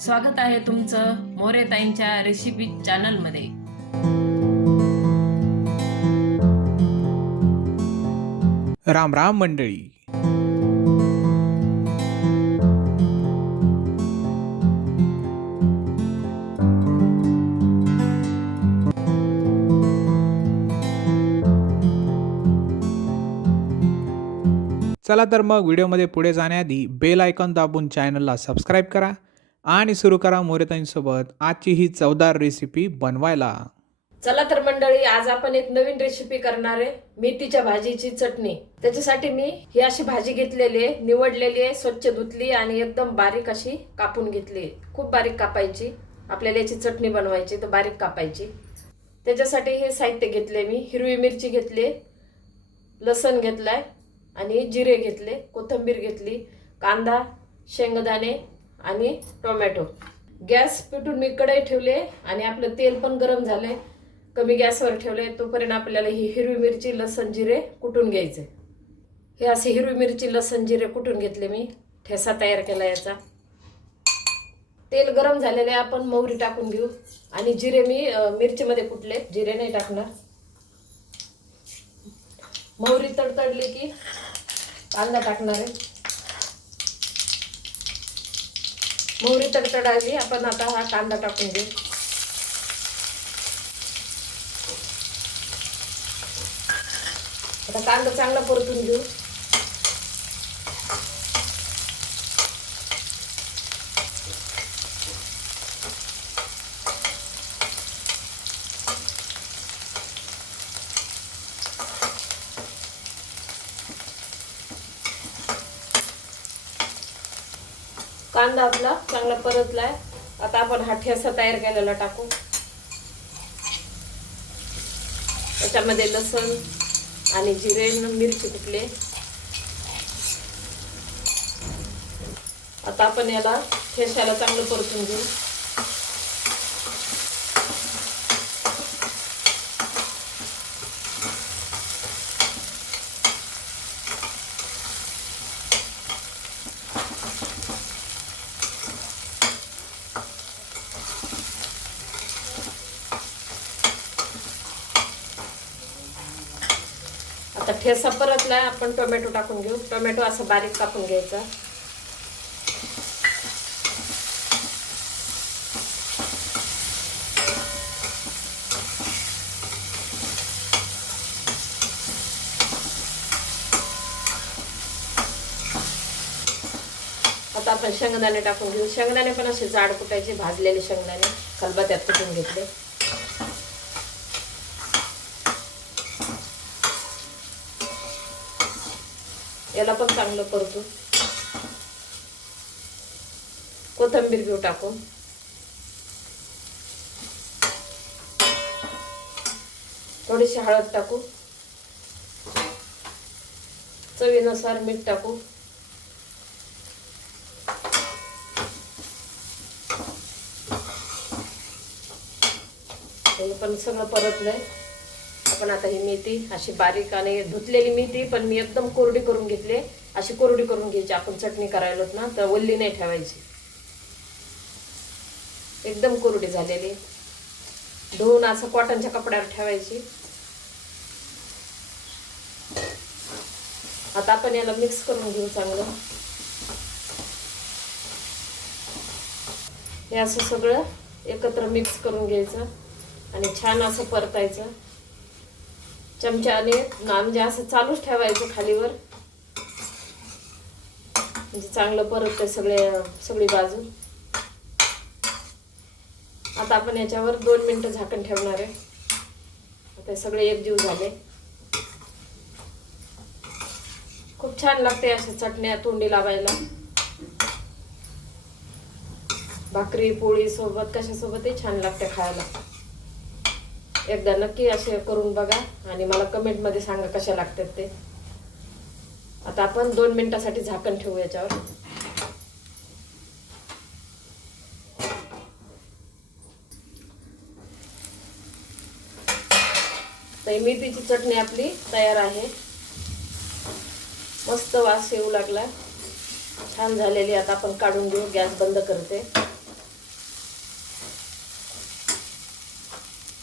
स्वागत आहे तुमचं मोरेताईंच्या रेसिपी चॅनलमध्ये राम राम मंडळी. चला तर मग व्हिडिओमध्ये पुढे जाण्याआधी बेल आयकॉन दाबून चॅनलला सबस्क्राईब करा. आणि सुरू करा मोरेताईंसोबत आजची ही चवदार रेसिपी बनवायला. चला तर मंडळी आज आपण एक नवीन रेसिपी करणार आहे. मेथीच्या भाजीची चटणी. त्याच्यासाठी मी ही अशी भाजी घेतलेली आहे निवडलेली आहे स्वच्छ धुतली आणि एकदम बारीक अशी कापून घेतली खूप बारीक कापायची. आपल्याला याची चटणी बनवायची तर बारीक कापायची. त्याच्यासाठी हे साहित्य घेतले मी. हिरवी मिरची घेतली लसण घेतलाय आणि जिरे घेतले कोथिंबीर घेतली कांदा शेंगदाणे आणि टोमॅटो. गॅस पेटून मी कढई ठेवले आणि आपलं तेल पण गरम झालंय. कमी गॅसवर ठेवले तोपर्यंत आपल्याला ही हिरवी मिरची लसण जिरे कुटून घ्यायचे? हे असे हिरवी मिरची लसण जिरे कुटून घेतले मी? ठेसा तयार केला याचा. तेल गरम झालेले आपण मोहरी टाकून घेऊ. आणि जिरे मी मिरचीमध्ये कुटले जिरे नाही टाकणार. मोहरी तडतडली की कांदा टाकणार आहे. मोहरी तडतडावी आपण आता हा कांदा टाकून घेऊ. आता कांदा चांगला परतून घेऊ. कांदा आपला चांगला परतलाय. आता आपण हा ठेसा तयार केलेला टाकू. त्याच्यामध्ये लसण आणि जिरे मिरची कुठले. आता आपण याला ठेसाला चांगलं परतून घेऊ. आता ठेसा परतलाय आपण टोमॅटो टाकून घेऊ. टोमॅटो असं बारीक कापून घ्यायचा. आता आपण शेंगदाणे टाकून घेऊ. शेंगदाणे पण असे जाड कुटायचे भाजलेले शेंगदाणे खलबत्यात कुटून घेतले? याला पण चांगलं परतू कोथंबीर घेऊ टाकू. थोडीशी हळद टाकू. चवीनुसार मीठ टाकू. हे पण सगळं परतलंय. आपण आता ही मेथी अशी बारीक आणि धुतलेली मेथी पण मी एकदम कोरडी करून घेतली. अशी कोरडी करून घ्यायची आपण चटणी करायला ना तर वल्ली नाही ठेवायची. एकदम कोरडी झालेली. धुवून असं कॉटनच्या कपड्यावर ठेवायची. आता आपण याला मिक्स करून घेऊ चांगलं. हे असं सगळं एकत्र मिक्स करून घ्यायचं आणि छान असं परतायचं. चमच्याने ना म्हणजे असं चालूच ठेवायचं खालीवर. म्हणजे चांगलं परत सगळे सगळी बाजू. आता आपण याच्यावर दोन मिनटं झाकण ठेवणार आहे. आता सगळे एकजीव झाले. खूप छान लागते अशा चटण्या तोंडी लावायला. भाकरी पोळी सोबत कशासोबतही छान लागते खायला. एकदा नक्की असे करून बघा आणि मला कमेंटमध्ये सांगा कशा लागतात ते. आता आपण दोन मिनिटासाठी झाकण ठेवू याच्यावर. तर मेथीची चटणी आपली तयार आहे. मस्त वास येऊ लागला. छान झालेली आता आपण काढून घेऊ. गॅस बंद करते.